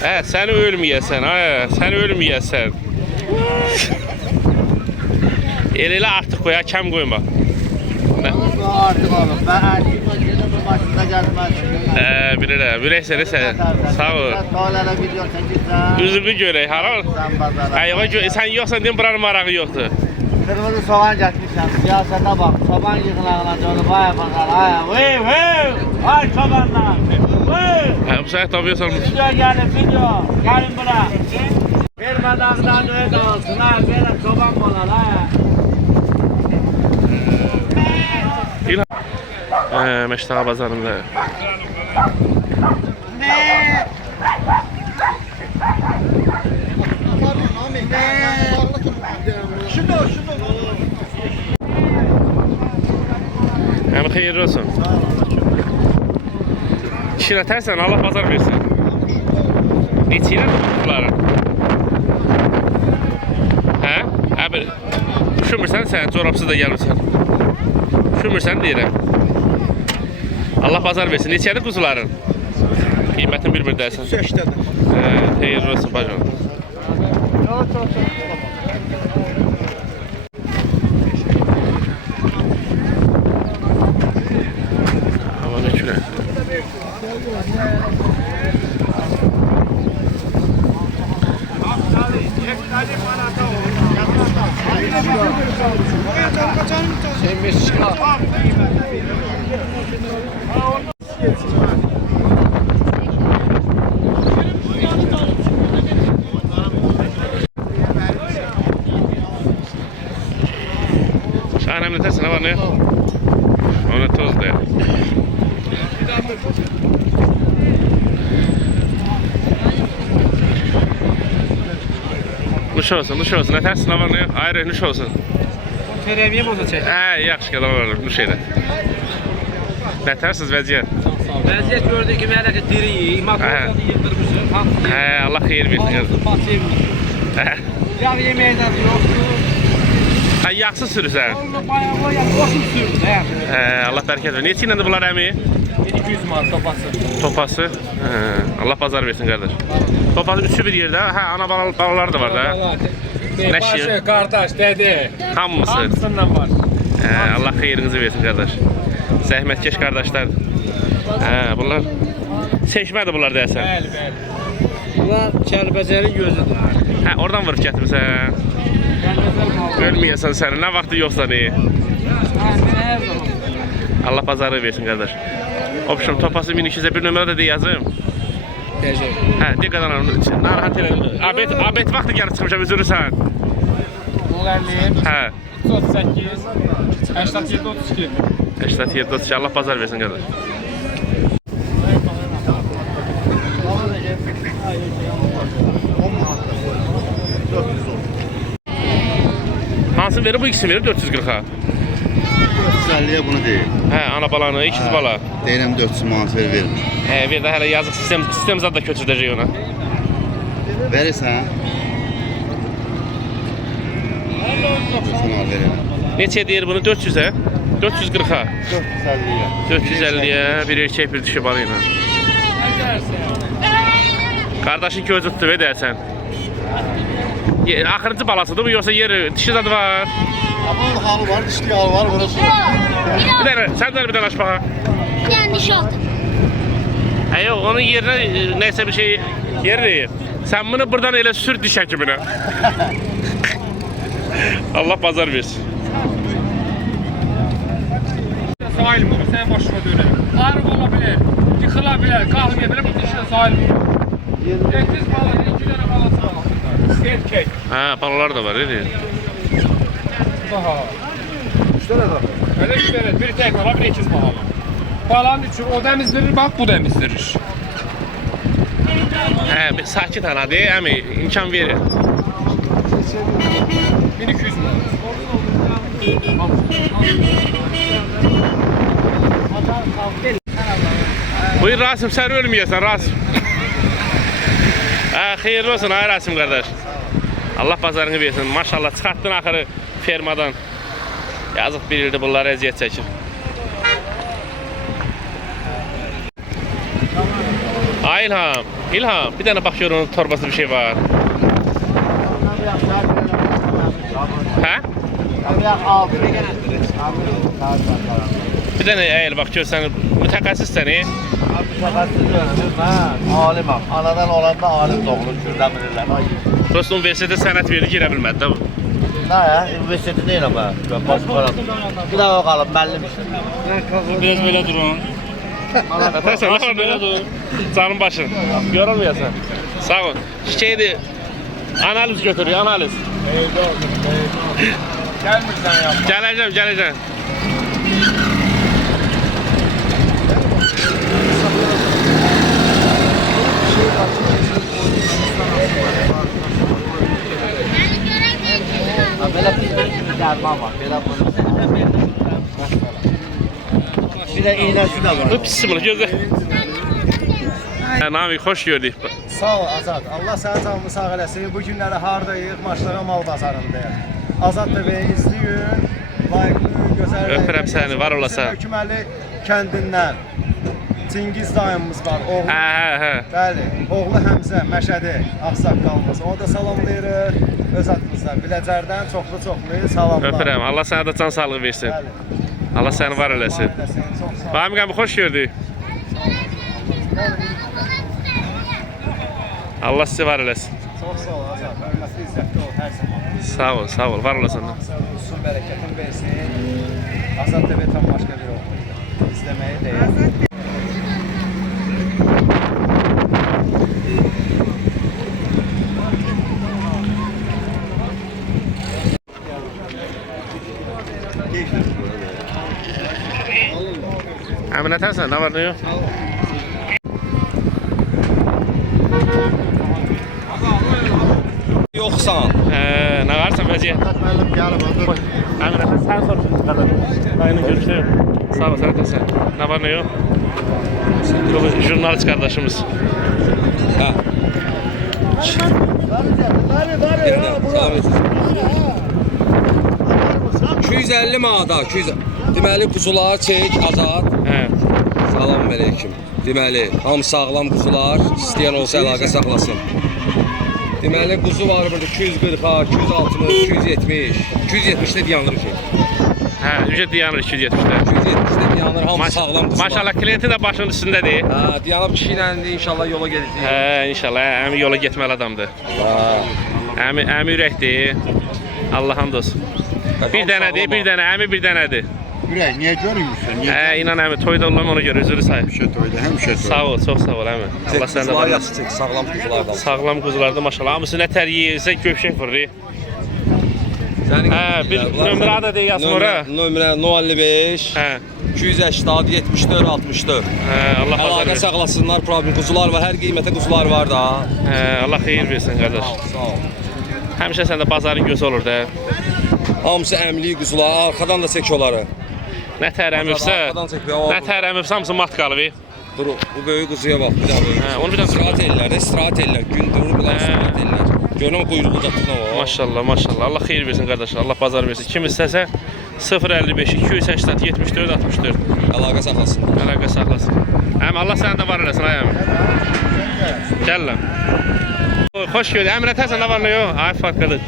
Sen ölmeyəsən, sen ölmeyəsən. Elə artıq qoya, kəm qoyma. Artıq olur. Ben artık başında gelmez. Bilirəm, ürək sənə. Sağ ol. Toylara video çəkirsən. Üzümü görək, hara? Sen pazara. Sen yoxsan deyim, buranın marağı yoxdur. Kırmızı soğan getmişəm. Siyasete bak. Çoban yığılağına canı baya bakar. Ay çobanlar. Bu səhət tabiyə salmış. Video gelin video. Gelin bura. Vermədağdan öyle olsun. Böyle çoban bolar. Məştağa bazarında. Hem xeyirli olsun. İşinə tərsən, Allah bazar versin. Neçə ilə bunların? Abi, düşünmürsən sən, corabsız da gəlmirsən. Düşünmürsən deyirəm. Allah bazar versin. Neçədir quzuların? Qiymətin bir dəsən. 3-8-dədir. Xeyirli olsun bacım. Hava ne küre. Şahane ne tersin, ne var ne? Ona toz değil. Nuş olsun, ne tersin, ne var ne? Ayrı, nuş olsun. Teremiye boza çək. Yaxşı kadar olur, nuş elə. Ne tersiz vəziyyət? Vəziyyət gördüyü kimi hələ ki diri, motorda yıldırmışıq. Allah xeyir versin. Yağ yeməkdən yoxdur. Yağsız sürürsən. Bayağı boşun sürdü. Allah bərəkət versin. Neçə iləndir bunlar əmi? 1200 manat topası. Topası? Allah bazar versin qardaş. Topası üçü bir yerdə. Ana balalar da var da. Başı, qardaş, dədi. Hamısı. Hamısından var. Allah xeyrinizi versin qardaş. Zəhmətkeş qardaşlar. Bunlar seçmədir bunlar deyəsən. Bəli, bəli. Bunlar Kəlbəcərin gözüdür. Oradan vurub gətirmisən. Ölməyəsən səni. Nə vaxtı yoxsa ne? Allah bazarı versin qardaş. Opşum topası 1200'e bir nömrə də yazım. De qadanam. Narahat elə. Abet vaxtı gəlib çıxmışam, üzürürsən. 050 38 87 32. 87 32. Allah bazar versin qardaş. Hansını verir bu ikisini verir 440'a? 450'ye bunu değil. Ana balanı, ikiz bala. Deyirəm 400 manat verir. Bir də hələ yazıq sistem zad da köçürdəcək ona. Verirsən? Neçə deyir bunu? 400'ə? 440'a? 450'ye. 450'ye bir erkek bir dişi balı ilə. Kardeşin gözü tuttu ve dersen. Axırıncı balasıdır mı yoksa yeri dişi zadı var? Ama halı var, dişli halı var burası. Bir tane, sen de bir tane aç bakalım. Yani dişi oldu. Yok onun yerine neyse bir şey yeri değil. Sen bunu buradan ele sür diş hekimine. Allah pazar versin. Sahil bunu sen başıma dönelim. Ağrı olabilir, yıkılabilir, kalmayabilir, bu dişine sahil bunu. 8 balı, 2 tane balası var. Erkek. Balalar da var değil mi? Daha. 3 tane daha. Öyle 3 tane, biri tek bala, biri ikiz bala. Balanın üçün o dəmizdirir, bak bu dəmizdirir. Bir sakit ana değil, əmi imkan verir. 1200 mi? Buyur Rasim, sen ölmeyesen Rasim. Xeyirli olsun ay Rasim kardeş. Allah pazarını versin. Maşallah çıxartdın axırı fermadan. Yazıq bir ildir bunlar əziyyət çəkir. Ay İlham. İlham, bir tane bak onun torbasında bir şey var. Hə? Bir tane eğer bak görsən, mütəxəssis səni. Aliməm. Anadan olanda alim doğulur, şuradan bilirlər. Prosto universitetə sənət verdi, girə bilmədi də bu. Nə ya? Üniversiteti deyiləm mən. Baş qalam. Bir daha qalım, müəllim işim. Biraz böyle durun. Sən nə var canın başın. Yorulmayasan. Sağ ol. Şeydi, analiz götürüyor, analiz. Gelmirsən yapma. Gələcəm. Belə bir dərman var. Belə bunu. Bir də iğnəsi də var. Bismillah, gözlə. Namik, xoş gördük. Sağ ol Azad. Allah sənin canını sağ eləsin. Bu günləri hardayıq? Maçlara mal bazarındayıq. Azad TV izləyin. Layıqlı, gözəl. Öpürəm səni, var olasan. Höküməli kəndindən Çingiz dayımız var, oğlu. Hə. Bəli, oğlu Həmzə, Məşədi, ağsaqqalımız. Onu da salamlayırıq. Öz adımızdan Biləcərdən çoxlu salamlar. Öpürəm. Allah sənə də can sağlığı versin. Bəli. Allah səni var eləsin. Çox sağ ol. Namik abi, xoş gördük. Allah sizi var eləsin. Çox sağ ol Azad. Hörmətli izzətli ol hər zaman. Sağ ol, var olasın. Usul bərəkətin versin. Azad TV tam başqa bir oğlu. İzləməyi deyil. Əminə tərsən, nə var, nə yox? Yoxsan. Nə varsan vəziyyət? Müəllim gəlib, otur. Əminə tərsən, sən soruşun qədər. Dayının görüşü yox. Sağ ol, sən tərsən. Nə var, nə yox? Bu jurnalist qardaşımız. Hə. Salam esin. 250 manata, 200. Deməli quzular çək, Azad. Hə. Salam əleykum. Deməli, hamı sağlam quzular, istəyən olsa əlaqə saxlasın. Deməli, quzu var burada 240, 260, 270. 270-də dayanır ki. Hə, ücret dayanır 270-də. 270-də dayanır, hamı sağlam quzular. Maşallah, klienti də başının üstündədir. Hə, dayanıb kişi ilə indi inşallah yola gedəcək. Hə, inşallah, əmi yola getməli adamdır. Hə. Əmi ürəkdir. Allah hamd olsun. Bir dənədir, əmi bir dənədir. Ürək, niyə görmürsən? Niyə Hə, inan əmi, toyda olan ona görə üzrü sayır. həmişə toyda, həmişə toyda. Sağ ol, çox sağ ol əmi. Allah səndə Quzular var. yaxşı çək, sağlam quzulardan. Sağlam quzularda maşallah. Hamısı nə tər yeyirsə gövşək vurur. Sənin Hə, bir nömrə də deyək yazma ora. Nömrə 055 Hə, 280 74 64. hə, Allah bazar Əlaqə versin. saxlasınlar, problem quzular var, hər qiymətə quzular var da. Hə, Allah xeyir versin qardaş. Sağ ol. Həmişə səndə bazarın gözü olur da. Hamısı əmli quzular, arxadan da çək onları. Nə tər əmirsə, Arxadan çək və o. nə tər əmirsə hamısı mat qalıb. Dur, bu böyük quzuya bax, bir daha böyük. Hə, onu bir dənə İstirahət ellər, istirahət ellər, gün durur, bunlar Hə. istirahət ellər. Görünüm quyruğu qatına o. Maşallah, maşallah. Allah xeyir versin qardaş. Allah bazar versin. Kim istəsə 055 280 74 64. Əlaqə saxlasınlar. Əlaqə saxlasın. Əmi Allah səni də var eləsin ay əmi. Gələm. Xoş gördük. Əmi nətərsən, nə var nə yox? Ay farqlıdır.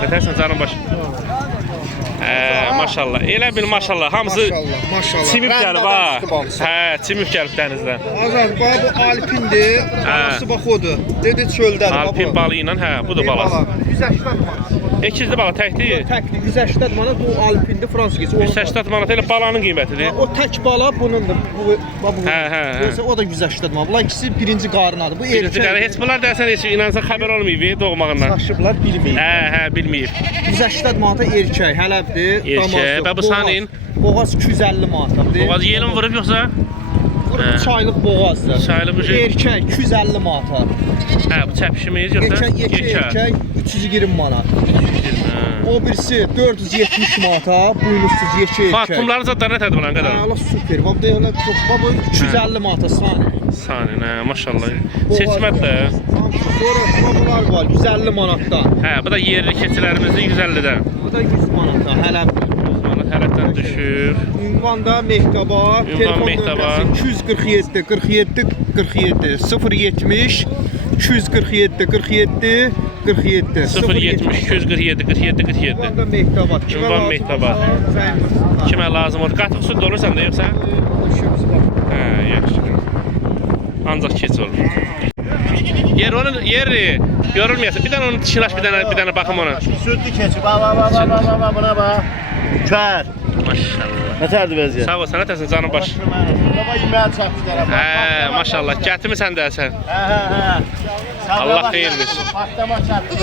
Nətərsən canım baş. Maşallah. Elə bil maşallah. Hamısı Maşallah. çimib gəlib ha. Hə, çimib gəlib dənizdən. Azad, bu Alpindir. Anası bax odur. Dedi çöldədir. Alpin balı ilə, hə, bu da balası. 180 manat. İkizli bala təkdir. Təkli 180 manat bu Alpindir, Fransız keçi. 180 manat elə balanın qiymətidir. O tək bala bunundur. Bu Hə. Yoxsa o da 180 manat. Bunlar ikisi birinci qarınadır. Bu Birinci qarı heç bunlar dəsən heç inansa xəbər olmayıb doğmağından. Saçıblar bilmir. Hə, bilməyib. 180 manata erkək, hələbdir. Erkək, və bu sənin? Boğaz 250 manatdır. Boğaz yeli mi vurub yoxsa? Çaylıq boğazdır. Çaylıq bu şey. Erkək 250 manata. Hə, bu çəpişimiz yoxsa? Erkək 320 manat. O birisi 470 manata, buynuzsuz yekə erkək. Fatumların zadları nətədir bulan qədər? Allah super. Baba deyirlər çox. Baba 250 manata sani. Sani, nə, maşallah. Seçmət də. Sonra babalar var 150 manatdan. Hə, bu da yerli keçilərimizdir 150-dən. Bu da 100 manata. Hələbdir. 100 manat Hərəkətdən düşür. Ünvanda Mehtaba, Ünvan Mehtaba. 247 47 47 070 247 47 47 070 247 47 47. Ünvanda Mehtaba. Ünvan Mehtaba. Kimə lazım olur? Qatıq süd olursan da yoxsa? Hə, yaxşı. Ancaq keç olur. Yeri yorulmayasın. Bir dənə onu dişini aç, bir dənə baxım ona. Sürdü keçi. Bak buna bak. Kör. Maşallah. Nətərdir vəziyyət? Sağ ol, sənə təsin canım baş. Baba yeməyə çatdı. Hə, maşallah. Gətirmisən də sən. Hə. Allah xeyir versin. Patlama çatdı.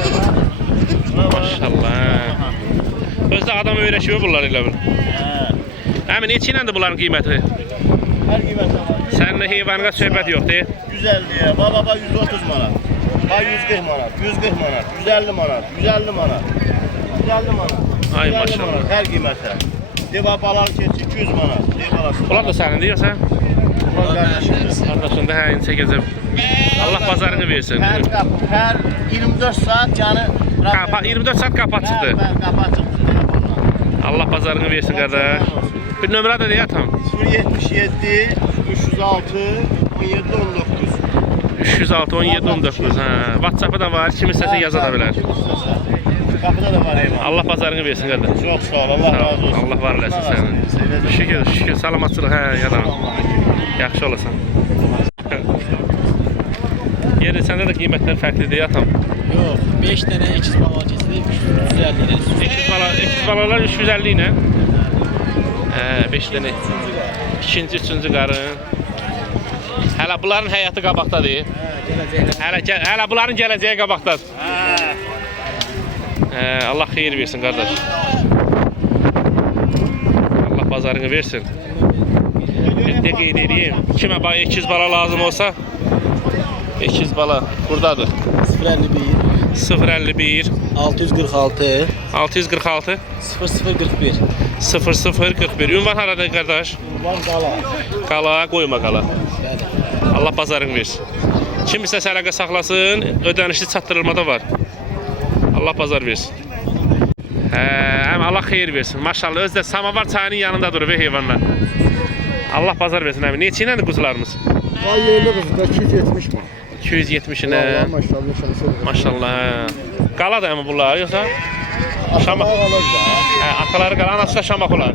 Maşallah. Özdə adam öyrəşiyor bunlar elə bil. Həmin neçə iləndir bunların qiyməti? Hər qiymət var. Səninlə heyvanına söhbət yoxdur. 150'ye, baba 130 manat. Bak 140 manat, 140 manat, 150 manat, 150 manat. 150 manat. Ay 150 maşallah. manat, her qiymətə. Deva balar keçi 200 manat. Devalası. Bunlar da sənin deyirsən? Bunlar qardaşım. Qardaşın da hə, indi çəkəcəm. Allah bazarını versin. Hər qapı, hər 24 saat canı... 24 saat qapı açıqdır. Bəli, qapı açıqdır. Allah bazarını versin qardaş. Bir nömrə də deyək tam. 077 306 17 19. 306 17 19. Hə. WhatsApp-ı da var. Kim istəsə yaza da bilər. Qapıda da var eyvallah. Allah bazarını versin qardaş. Çox sağ ol, Allah razı olsun. Allah var eləsin sənin. Şükür, salamatçılıq, hə, yadan. Yaxşı olasan. Yeri səndə də qiymətlər fərqlidir, atam. Yox, 5 dənə ekiz bala kesilir, 350 ilə. Ekiz balalar 350 ilə. 5 dənə. İkinci, üçüncü qarın. Hələ bunların həyatı qabaqdadır. Hələ bunların gələcəyi qabaqdadır. Allah xeyir versin qardaş. Allah bazarını versin. Bir də qeyd edeyim. Kimə bax ekiz bala lazım olsa, ekiz bala buradadır. 051 051 646 646 0041. 0041. Ünvan harada qardaş? Ünvan qala. Qala, qoyma qala. Allah bazarını versin. Kim istəsə əlaqə saxlasın, ödənişli çatdırılmada var. Allah bazar versin. Allah xeyir versin. Maşallah özdə samavar çayının yanında durur heyvanlar. Allah bazar versin əmi. Neçə iləndir quzularımız? Vay yerli qızı da 270 mi? 270-inə. Maşallah. Maşallah. Qala da əmi bunlar yoxsa? Şamaq. Ataları qala, anası da şamaq olar.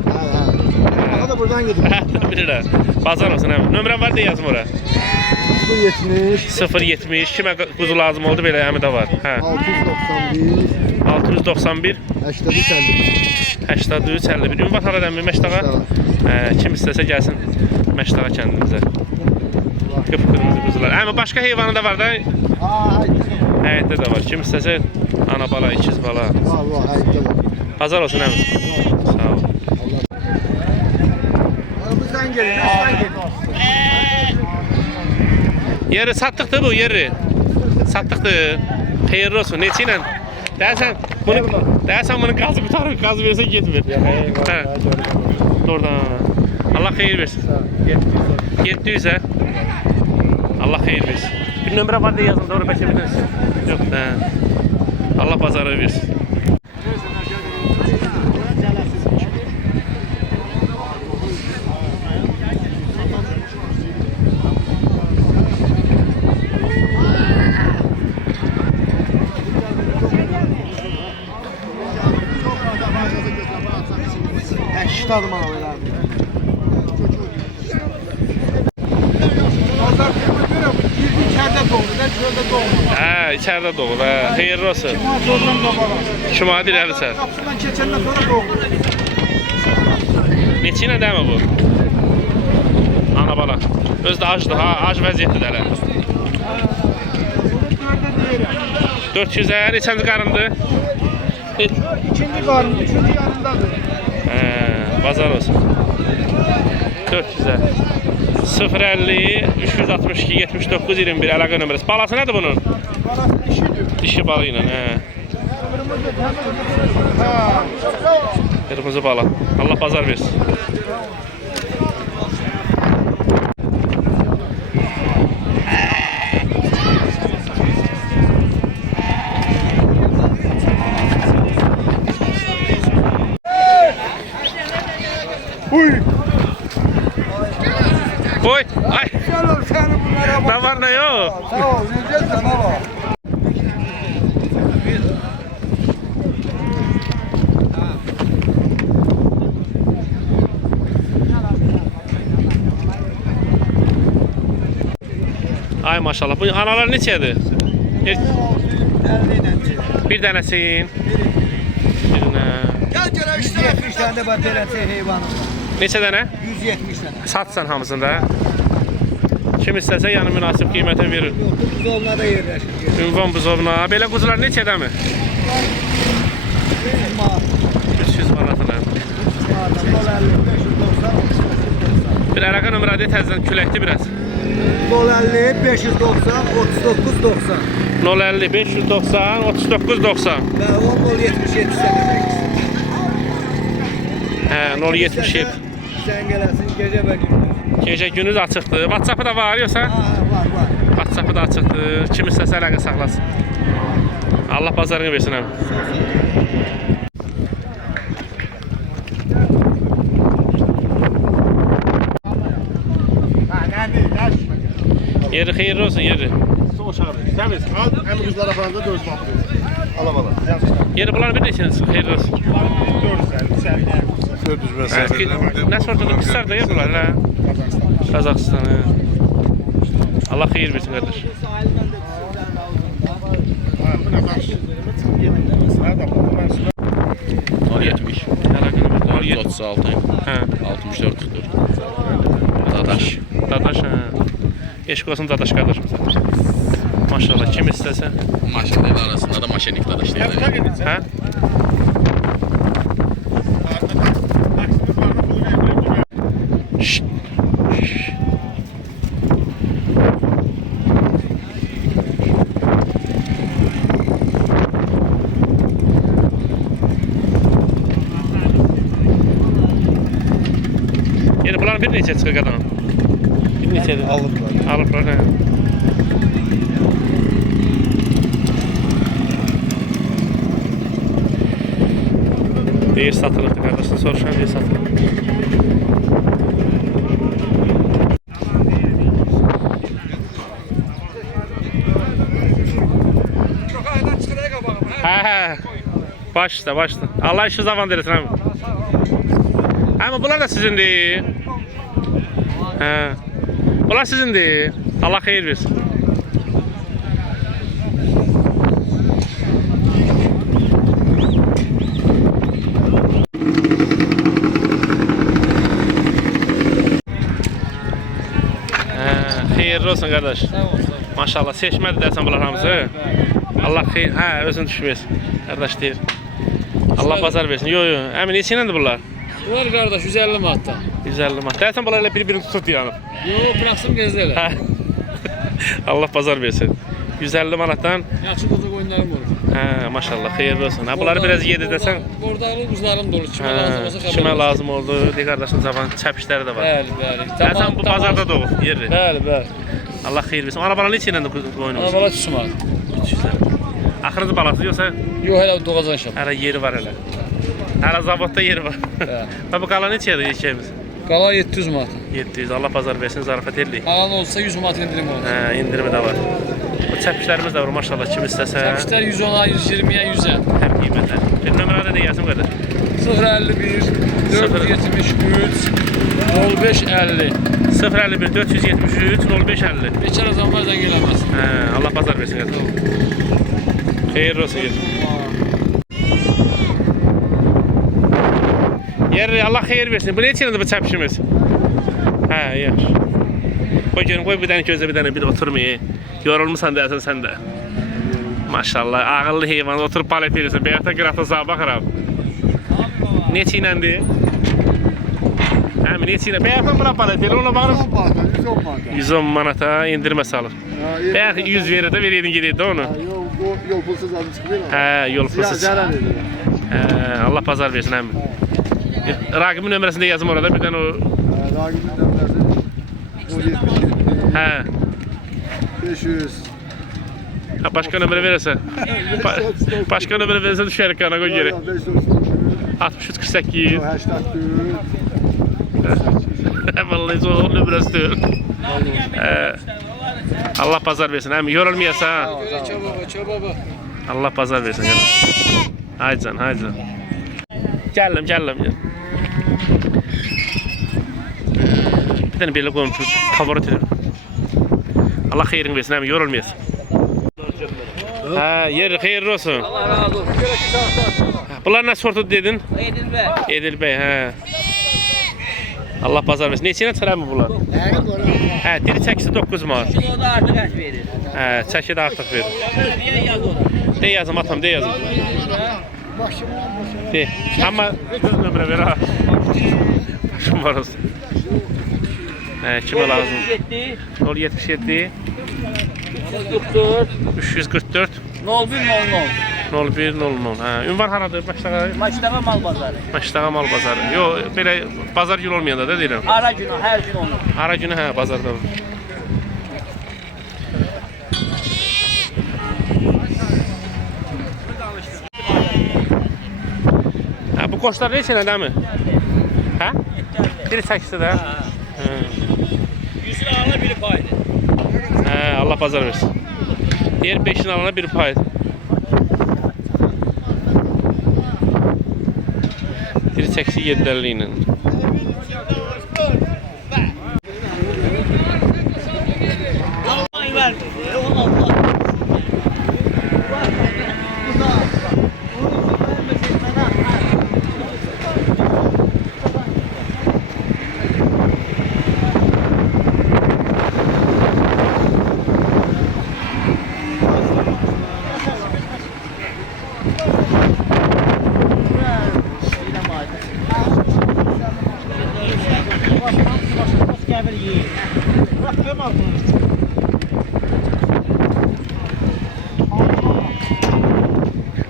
Bana da buradan gidiyor. Bilirəm. Bazar olsun əmi. Nömrəm var deyə yazım ora. 070 070. Kimə quzu lazım oldu belə əmi də var. 691 691 83 83 51. Ünvan haradan bir Məşdağa? Kim istəsə gəlsin Məşdağa kəndimizə. Qıpqırmızı quzular. Amma başqa heyvanı da var da. Həyətdə də var. Kim istəsə ana bala, ikiz bala. Allah həyətdə var. Bazar olsun əmi. Sağ ol. Bizden gelin, bizden gelin. Yeri sattıqdır bu, yeri. Sattıqdır. Xeyirli olsun. Neçə ilə? Deyəsən bunu qazı qutarır, qazı versə getmir. Oradan. Allah xeyir versin. 700 hə? Allah xeyir versin. Bir nömrə var deyə yazın, doğru bəlkə bilirsin. Yox da. Allah bazarı versin. Tadım alalım abi. İçeride doğdu, ben şurada doğmadım. Hə, içəridə doğur, hə. Xeyirli olsun. Oradan kapalı. Cuma dilərsən. Kapısından geçenden sonra doğdu. Neçə ilə dəmə bu? Ana bala. Özü də acdır, ha, ac vəziyyətdir hələ. 400 əgər, neçənci qarındır? İkinci karnı, üçüncü yanındadır. Bazar olsun. 400'ə. 050 362 79 21 əlaqə nömrəsi. Balası nədir bunun? Balası dişidir. Dişi balı ilə, hə. Qırmızı bala. Allah bazar versin. Oy, ay. Canım seni bunlara bak. Ne var ne yok? Sağ ol, yiyeceğiz sana bak. Ay maşallah. Bu analar neçədir? Bir dənəsin. Birinə. Gel gel işte. 70 tane de var belirti heyvanım. Neçə dənə? 170 tane. Satsan hamısını da. Kim istəsə yəni münasib qiymətə verir. Buzollarda yerleşir. Ünvan buzovuna. Belə quzular neçədəmi? 300 manatına. Bir əlaqə nömrə deyə təzədən küləkli biraz. 050 590 39 90. 050 590 39 90. Ve 1077 sene. Hə, 077. Sen gelesin gece ve gündüz. Gecə gündüz açıqdır. WhatsApp-ı da var yoxsa? Var. WhatsApp-ı da açıqdır. Kim istəsə əlaqə saxlasın. Allah bazarını versin həm. Yeri xeyirli olsun, yeri. Temiz. Al, hem kızlara falan da göz bakıyoruz. Alamalı. Yeri bunlar bir neçəniz xeyirli olsun. 400 Nə sortunda pislər də bunlar, hə? Qazaxıstan, hə. Allah xeyir versin, qardaş. Əlaqə 36, Hə. 64, 44. Dadaş. Dadaş, hə. Eşq olsun Dadaş qardaşım. Maşallah, kim istəsə. Maşinler arasında da maşinlik dadaş değil. Hə? Şşt. Yəni bunların bir neçə çıxır qadan? Bir neçədir? Alıblar, hə. Deyir satılıqdır qardaşlar, soruşan deyir satılıq. Hə. Başla. Allah işi zaman verirsin abi. Ama bunlar da sizindir. Hə. Bunlar sizindir. Allah xeyir versin. Xeyirli olsun qardaş. Maşallah seçmədi dersən bunlar hamısı. Allah xeyir, hə özün düşməsin. Qardaş deyir. Allah bazar versin. Yo. Əmin neçə iləndir bunlar? Bunlar kardeş 150 manattan. 150 manat. Dersən bunlar elə bir-birini tutub yanıb. Yok bıraksın gezdeler. Hə. Allah bazar versin. 150 manatdan. Yaxşı kuzu oyunlarım olur. Hə, maşallah xeyirli olsun. Hə, bunları biraz yedi desən. Bordağlı kuzularım dolu. Kime lazım olsa xəbər. Kimə lazım oldu? Dey qardaşın cavan çəp işləri də var. Bəli. Sən bu bazarda doğub, yerli. Bəli. Allah xeyir versin. Ana bala neçə iləndir qoyunumuz? Ana bala 300 manat. 300. Axırıncı balası yoxsa Yok hele doğacaq inşallah. hələ yeri var hələ. Hələ zavodda yeri var. Və bu qala neçədir yekəyimiz? Qala 700 manat. 700. Allah bazar versin, zarafat eləyik. Alan olsa 100 manat indirim olur. Hə, indirimi də var. Bu çəp işlərimiz də var maşallah kim istəsə. Çəpişlər 110'a, 120'ye, 100'e. Hər qiymətlər. Bir nömrə də deyəsən qədər. 051 473 0550. 051 473 0550. Bekar adamlar zəng eləməz. Hə, Allah bazar versin qardaş. Xeyir olsun. Yer Allah xeyir versin. Bu neçə ildir bu çəp işimiz? Hə, yaxşı. Qoy görüm, qoy bir dənə gözlə bir dənə bir oturmayı. Yorulmusan deyəsən sən də. Maşallah, ağıllı heyvan oturub palet verirsən. Bəyətə qıraqda sağa baxıram. Neçə iləndir? Həmin neçə ilə? Bəyətən bura palet verir, ona baxırım. 110 manata indirmə salır. Bəyət 100 verir də verəydin gedəydi onu. Yol pulsuz adı çıxmıyor. Hə, yol pulsuz. Hə, Allah bazar versin həmin. Raqibin nömrəsini də yazım orada, bir dənə o... Raqibin nömrəsi 077 Hə, 500. ha, başqa nömrə verəsə. Başqa nömrə verəsə düşərik qana, qoy geri. 63 48. 84. Vallahi o nömrəsi deyil. Allah pazar versin. Əmi yorulmayasın ha. Allah pazar versin. Haycan, haycan. Gəldim. Bir tane belə qoyum ki, favorit edir. Allah xeyrin versin, əmi yorulmayasın. Ha, yeri xeyirli olsun. Allah razı olsun. Bunlar nə sortu dedin? Edilbey. Edilbey, hə. Allah pazar versin. Neçə ilə çıxar mı bunlar? Hə, diri çəkisi 9 manat. Kiloda artıq əş verir. Hə, çəki də artıq verir. Niyə yaz onu? De yazım atam, de yazım. De. Amma öz nömrə ver ha. Başım var olsun. Hə, kimə lazım? 077 44 344 0100. 0100. Hə, ünvan haradır? Başdağa Maçdağa mal bazarı. Başdağa mal bazarı. Yo, belə bazar günü olmayanda da deyirəm. Ara günü, hər gün olur. Ara günü hə, bazarda olur. Hə, bu qoçlar neçə ilə dəmi? Hə? Biri çəkisi də. Hə. 100 alana biri paydır. Hə, Allah bazar versin. Diğer 5'in alana bir pay. Diri çəksi 750 ilə.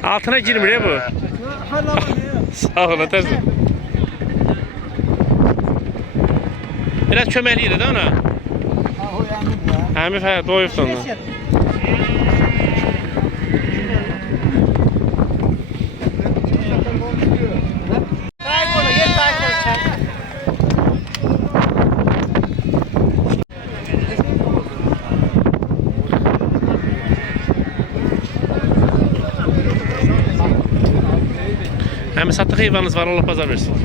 Altına girmir ya bu. Sağ ol, atarsın. Biraz çömeliydi de ona. Həmif hə, doyubdu onu. Həmin satdıq heyvanınız var, Allah pazar versin.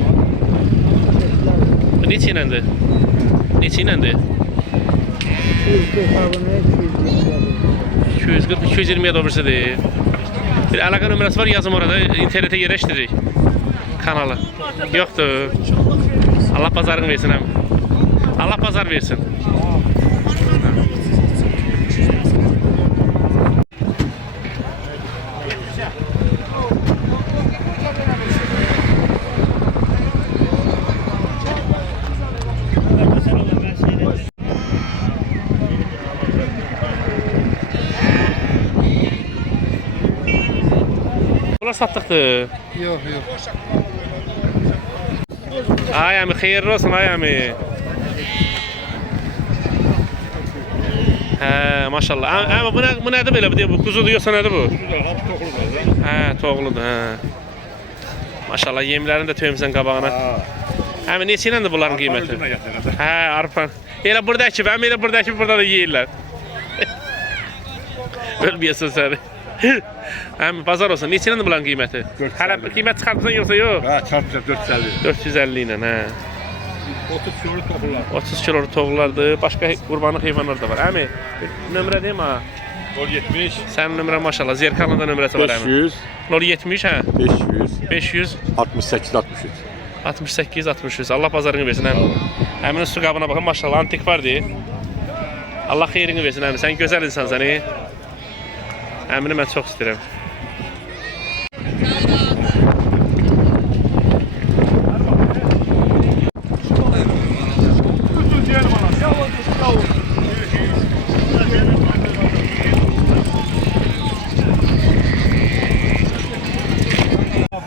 Bu neçə iləndir? Neçə iləndir? 240-220'ye doğrusu değil. Bir alaka numarası var, yazım orada. İnternete yerleştirecek kanalı. Yoktu. Allah pazarını versin hem. Allah pazar versin. Bunlar sattıqdır. Yox. Ay əmi, xeyirli olsun ay əmi. Hə, maşallah. Əmi, bu nədir belə? Bu quzudur, yoxsa nədir bu? Hə, toğludur, hə. Maşallah, yemlərini də töyümsən qabağına. Əmi, neçə iləndir bunların qiyməti? Hə, arpan. Elə burada əkib, əmi, elə burada əkib, burada da yeyirlər. Ölməyəsən səni. Əmi, bazar olsun. Neçə iləndir bunların qiyməti? Hələ qiymət çıxartırsan yoxsa yox? Hə, çarpacaq 450. 450 ilə, hə. 30 kiloluk toxular. 30 kiloluk toğulardır. Başqa qurbanlıq heyvanlar da var. Əmi, nömrə deyim ha. 070. Sənin nömrə maşallah. Zerkanın da nömrəsi var əmi. 500. 070 hə. 500. 500 68 63. 68 63. Allah pazarını versin əmi. Əminin su qabına baxın maşallah antik var deyir. Allah xeyrini versin əmi. Sən gözəl insansan. Əmini mən çox istəyirəm.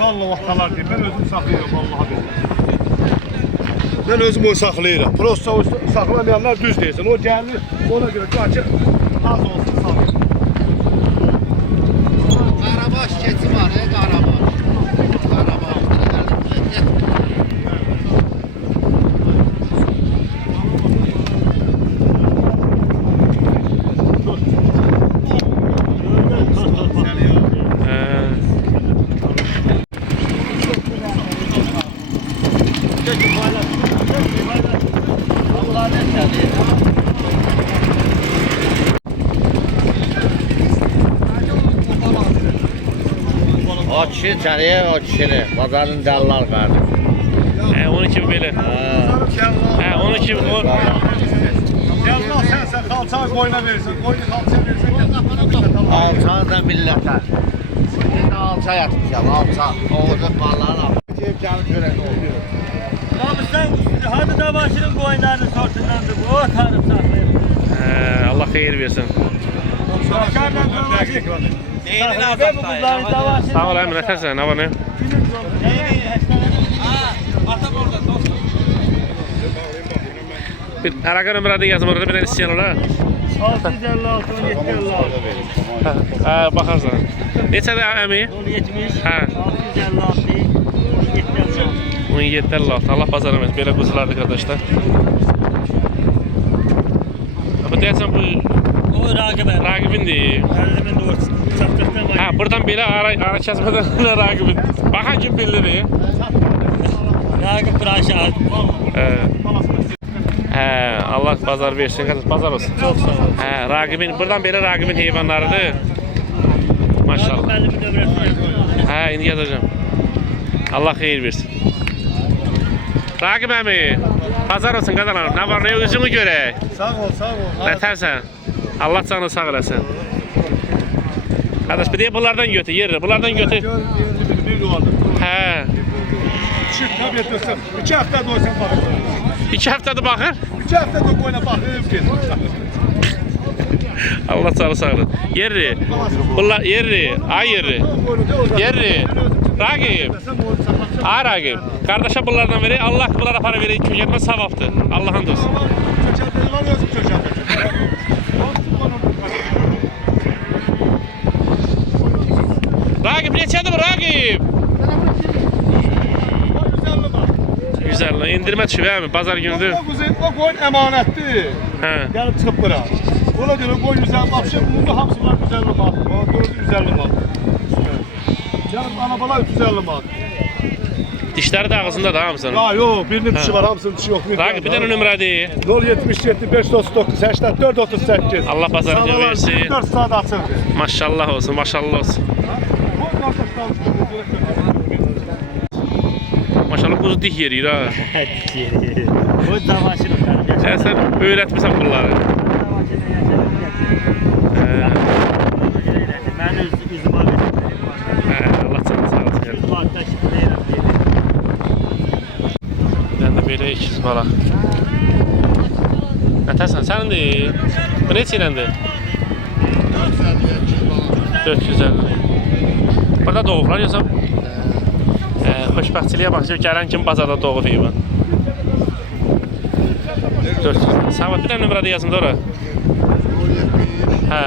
Vallahi vaxtalar deyim, mən özüm saxlayıram, vallaha billah. Mən özüm o saxlayıram. Prosta o saxlamayanlar düz deyilsin. O gəlir, ona görə qaçır, az olsun saxlayır. Qarabaş keçi var, Qarabaş. O kişi içeriye, o kişini. Pazarın dəllar qardeş. Onun kimi belə. Onun kimi o Yallah sen kalçağı koyuna verirsin. Koyunu kalçaya verirsin. Alçağı da millətə. Şimdi alça yatmışam, alça. Oğuzun ballarını al. Ceyip canı görək oluyor. Abi sen hadi da başının koyunlarını sorsunlandı bu. O tarım saklayın. Allah xeyir versin. Başardan davaşı. Neyini azaltayım? Sağ ol əmin, nətərsən, nə var nə? Atam orada dostum. Bir əlaqə nömrədə yazım orada, bir dənə istəyən olar. 656, 1756. Baxarsan. Neçədir əmi? 70, Hə. 656, 1756. 17.56. Allah bazar versin. Belə quzulardır qardaşlar. Bu deyəsən bu O Ragıb'ın. Ragibindir. Ragıb'ın doğrusu. Çatlıktan var. Ha, buradan belə ara kəsmədən Ragibin. Baxan kim bildirir? Ragıb Pıraşa. Allah bazar versin. Qardaş bazar olsun. Çok sağ ol. Ragibin, buradan belə Ragibin heyvanlarıdır. Maşallah. Benim nömrəsini. İndi yazacağım. Allah xeyir versin. Ragib əmi, bazar olsun qadanlarım. Nə var, nə üzünü görək. Sağ ol, sağ ol. Nətərsən? Allah canını sağ eləsin. Qardaş, bir deyək bunlardan götür, yerdir. Bunlardan götür. Gör, bir yuvardı. Hə. Çık tabii dursun. 2 hafta dursun bakın. 2 həftədir baxır. 2 hafta dur boyuna bakın. Allah canını sağ eləsin. Yerdir. Bunlar yerdir. Ay yerdir. Yerdir. Ragib. Ay Ragib. Qardaşa bunlardan verək. Allah bunlara para verək. Kökətmə savabdır. Allah'ın dostu. Ragib neçədir bu Ragib? 150. İndirmə düşüb hə mi? Bazar günüdür. O koyun emanetli. Hə. Gelip çıkıp bırak. Ona göre koyun 150 bakışım. Bunda hamısı var 150 bak. O 450 bak. Gelip anabalar 350 bak. Dişləri də ağzında da hamısının. Ya yok birinin dişi var hamısının dişi yok. Ragib bir dənə nömrə deyil. 077 539 84 38. Allah bazarını versin. 4 saat açıldı. Maşallah olsun, maşallah olsun. Maşallah kuzu dik yeriyir ha. Bu davaşını kardeşim. Sən öyrətmisən bunları. Ben üzüm abi. Allah canını sağ olsun. Bu arkadaş ne yapıyor? Ben de böyle ikiz bala. Nətərsən, sənindir? Bu neçə iləndir? 450. Burada doğublar yazam. Xoşbəxtçiliyə baxışıb gələn kim bazarda doğub heyvan. 400. Sağ ol, bir dənə nömrədə yazın da ora. Hə.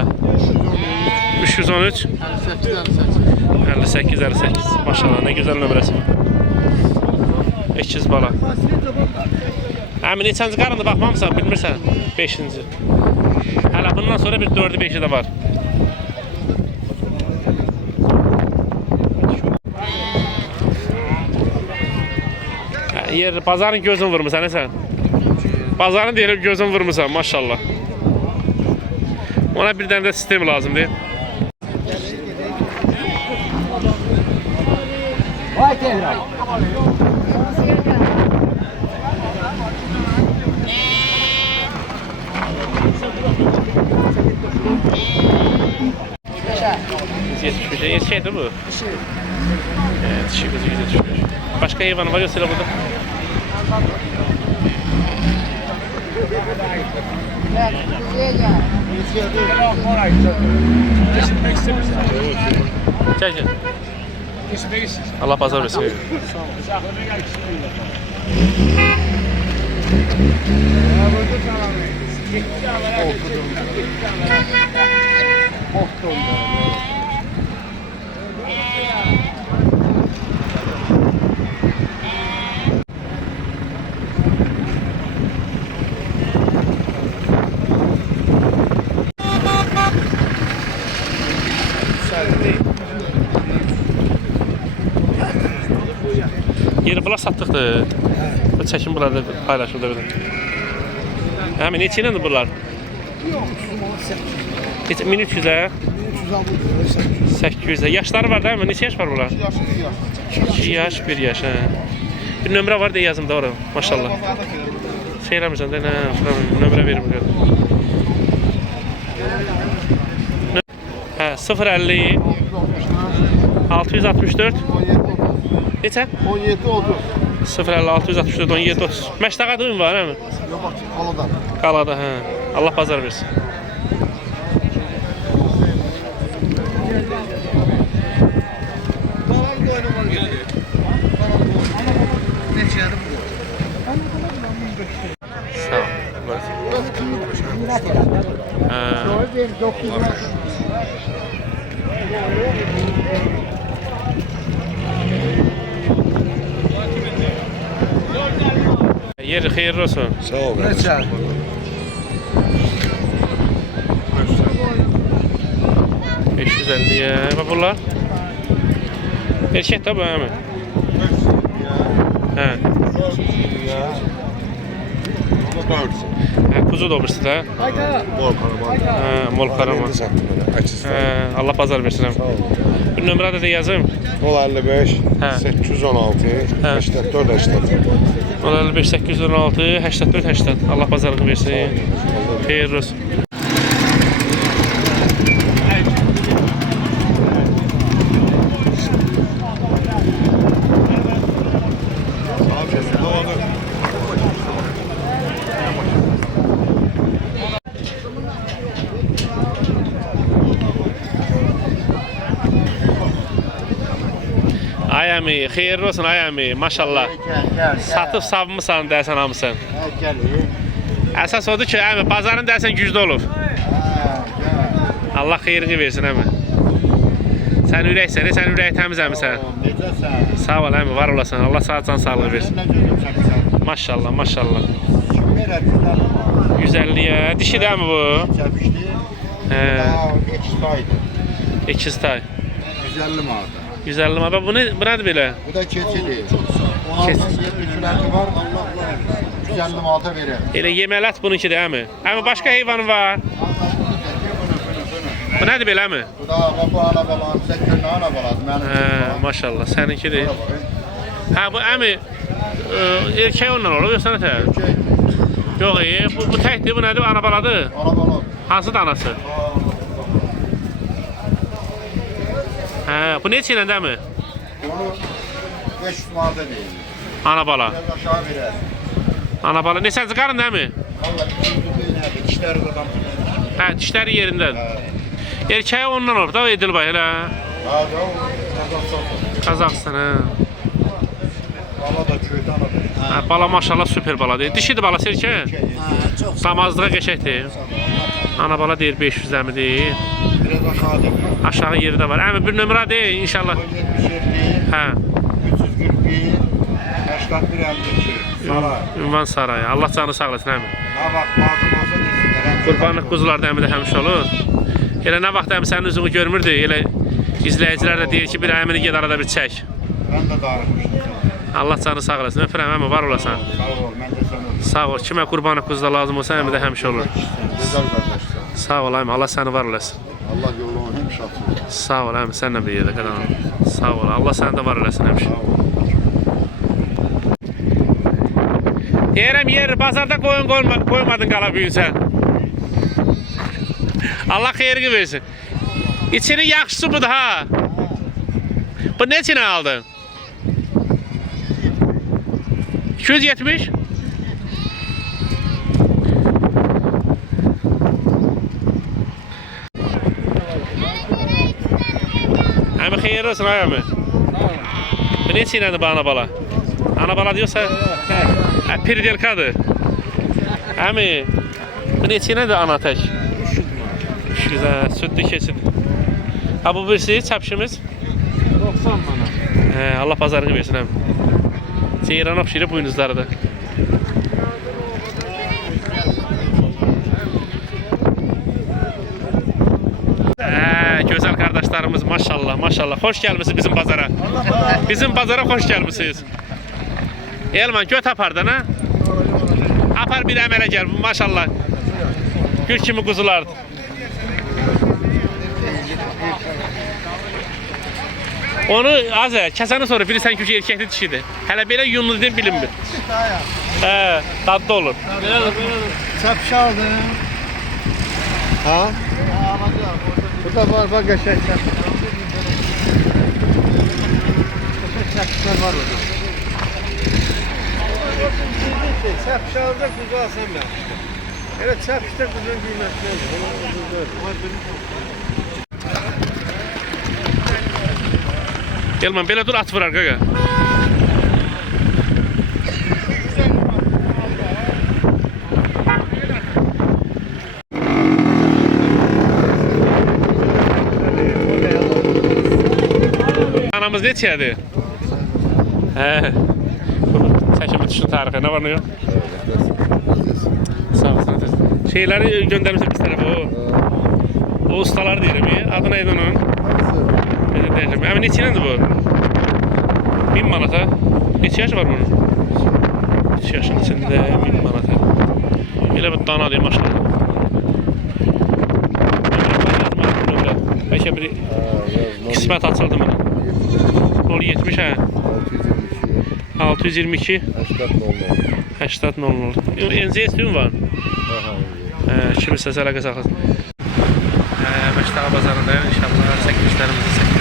313 58 58. Maşallah, nə gözəl nömrəsi. İkiz bala. Əmin, neçənci qarındır, baxmamısan, bilmirsən? 5-ci. Hələ bundan sonra bir 4-ü 5-i də var. Yer, bazarın gözün vurmusan, nə sən? Bazarın deyilib gözün vurmusan, maşallah. Ona bir dənə də sistem lazımdır. Vay Tehran. Şeydir bu? Evet, dişi gözü 175. Başka hayvanı var yoksa burada? Gel gel. Allah pazar versin. Yeri bula sattıqdır. Çəkin burada paylaşıldı bir. Həmin neçə ildir bunlar? 1300'ə? 800'ə. Yaşları var değil mi? Neçə yaş var bunlar? 2 yaş, 1 yaş. Bir nömrə var deyə yazım da orada. Maşallah. Şey eləmirsən də, nömrə verim. Hə, 050 664 neçə? 17-30. 050 664 1730. Məştaqa düyün var, hə mi? Qalada. Qalada, hə. Allah bazar versin. Sağ ol. Yeri xeyirli olsun. Sağ ol. Neçə? $550'ye. Bak bunlar. Erkek de bu hemen. He. He, kuzu da olmuştu da. He, mol karama. He, Allah pazar versin hem. Bir numara da yazayım. 55 Hə. 816 Hə. 84 80. 55 816 84 80. Allah pazarlığı versin. Xeyirli olsun. Ay əmi, xeyirli olsun ay əmi, maşallah. Satıb savmısan dərsən hamısan. Əsas odur ki, əmi, bazarın dərsən güclü olur. Allah xeyrini versin əmi. Sən ürəksən, sən ürək təmiz əmisən. Sağ ol əmi, var olasın. Allah sağ can sağlığı versin. Maşallah, maşallah. 150'ye. Dişi də mi bu? İkiz tay. 150 manat. 150 manat. Bu nədir belə? Bu da keçidir. 16-17 kilosu var. Allah 150 manata verir. Elə yemələt bununki də əmi. Əmi, başqa heyvanı var. Bu nədir belə əmi? Bu da bu ana balan, səkirli ana balan. Hə, maşallah, səninkidir. Hə, bu əmi, erkək ondan olur, yoxsa nə tər? Yox, bu təkdir, bu nədir, ana baladır? Ana balan. Hansıdır anası? Hə, bu neçə ilə dəmi? Onu 500 manata deyil. Ana bala. Biraz aşağı verir. Ana bala, neçənci qarın dəmi? Allah bir dişləri də tam. Hə, dişləri yerindədir. Erkəyi ondan olur da, o Edilbay, elə? Ha, o Qazaxstan, hə. bala da köydə anadır. Hə, bala maşallah süper baladır. Dişidir balası erkək? Damazlığa qəşəkdir. Ana bala deyir 500 əmidir. Biraz aşağı deyil. Aşağı yeri də var. Əmi, bir nömrə deyil, inşallah. 77, Hə, 341, 81, 52. Saray. Ünvan Sarayı. Allah canı sağ olasın, əmi. Ha, bax, lazım olsa desinlər. Qurbanlıq quzular da əmi də həmişə olur. Elə nə vaxt əmi sənin üzünü görmürdü, elə izləyicilər də deyir ki, bir əmini ged arada bir çək. Mən də darıxmışdım. Allah canı sağ olasın. Öpürəm əmi, var olasan. Sağ ol, mən də sənə Sağ ol. Kimə qurbanlıq quzu da lazım olsa əmi də həmişə olur. gözəl qardaşlar. Sağ ol əmi, Allah səni var olasın. Allah yolunu həmişə açsın. Sağ ol əmi, sənlə bir yerdə qalanım. Sağ ol, Allah səni də var olasın həmişə. Deyirəm yer, bazarda qoyun qoymadın qala büyün sən. Allah xeyrini versin. İçinin yaxşısı budur ha. Bu ne için aldın? 270. Əmi xeyirli olsun ay əmi. Bu ne için bu ana bala? Ana bala diyorsa pirdelkadır. Əmi bu ne için ana tək? Güzel, sütlü keçid. Ha bu birisi çəpişimiz? 90 manat. Allah pazarını versin hem. Ceyran oxşayır buynuzları da. Gözəl qardaşlarımız maşallah, maşallah. Xoş gəlmisiniz bizim bazara. Bizim bazara xoş gəlmisiniz. Elman göt apardan ha? apar bir əmələ gəl. Maşallah. Gül kimi quzulardır. Onu az kəsəni sonra bilirsən ki, erkəkli dişidir. Hələ belə yunlu dedim bilinmir. Hə, dadlı olur. Çapşaldı. Ha? Bu da var bak geçecek. Çapşal var orada. Çapşalda kuzu alsam ben. Evet çapşalda kuzun kıymetli. Gelmem, belə dur at vurar qaqa. Anamız neçədir? Hə. Çəkimi düşün tarixə, nə var nə yox? Sağ ol, sağ ol. Şeyləri göndərmişəm biz tərəfə o. O ustalar deyirəm, adı neydi onun? Belə deyəcəm. Əmin neçə iləndir bu? 1000 manata. Neçə yaşı var bunun? 3 yaşın içində 1000 manata. Elə bir dana deyim maşallah. Bəlkə bir qismət açıldı bunu. Rol 70 hə? 622 80 00. Enzə istəyim var? Kimisə əlaqə saxlasın. Məştağa bazarında inşallah çəkilişlərimizi